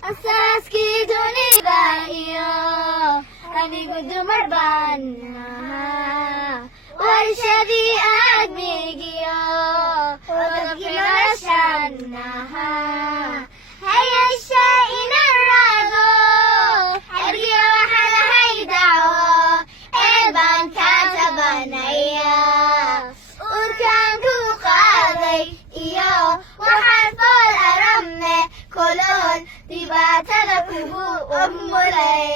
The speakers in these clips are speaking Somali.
asaaskii dunida iyo anigu dumar baan ahaa warshadii aadmigiyo odobkii noloshaan ahaa hayashe inan raago xergiyo waxaan ahay dacwo ee baan kaa tabanaya urkaan ku qaaday iyo waxaan fool arame koloon dhibaatada kugu umulay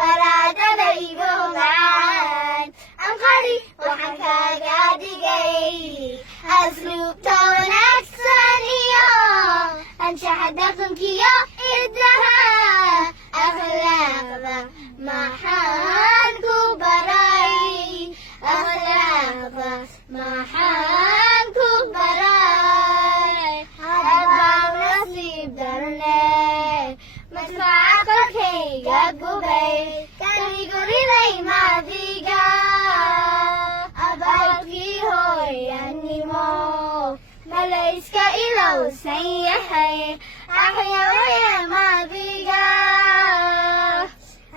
waraadada igu macaan anqari waxaan kaaga dhigay asluubta wanaagsan iyo anshaxa dhaqankiyo idlaha akhlaaqda maxaan ku baray akhlaaqda maxaan ku baray haddaan nasiib darne madfaca korkayga gubay kanigu riday maadiga abaalkii hooyanimo malayska ilowsan yahay axyawaya maadiga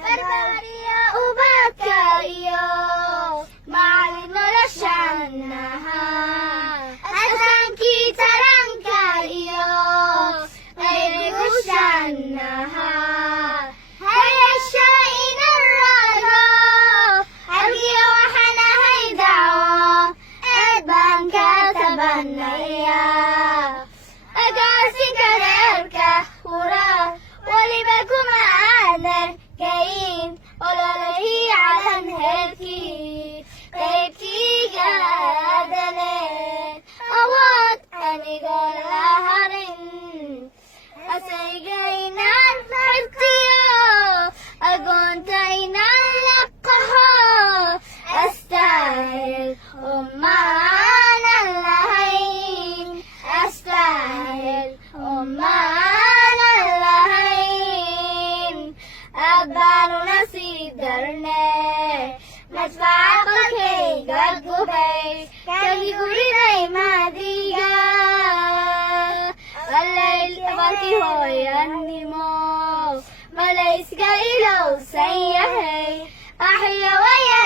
barbariya ubadka iyo macalin noloshaan ahaa asaankii taranka iyo qaybigushaan ahaa hayashe inan raago xergiyo waxaan ahay dacwo eed baan kaa tabanaya agaasinka reerka hura weliba kuma aadan kayin ololahii calan heerkii qaybtiiga aadane awood anigoon la harin asaygaynaan xigtiyo agoontaynaan la qaho astaahil umaanan lahayn astaahil umaanan lahayn abbaanu nasiib darne madfaca qolkayga gubay kanigu riday maadiga alaybarkii hooyanimo malayska ilowsan yahay axyawaya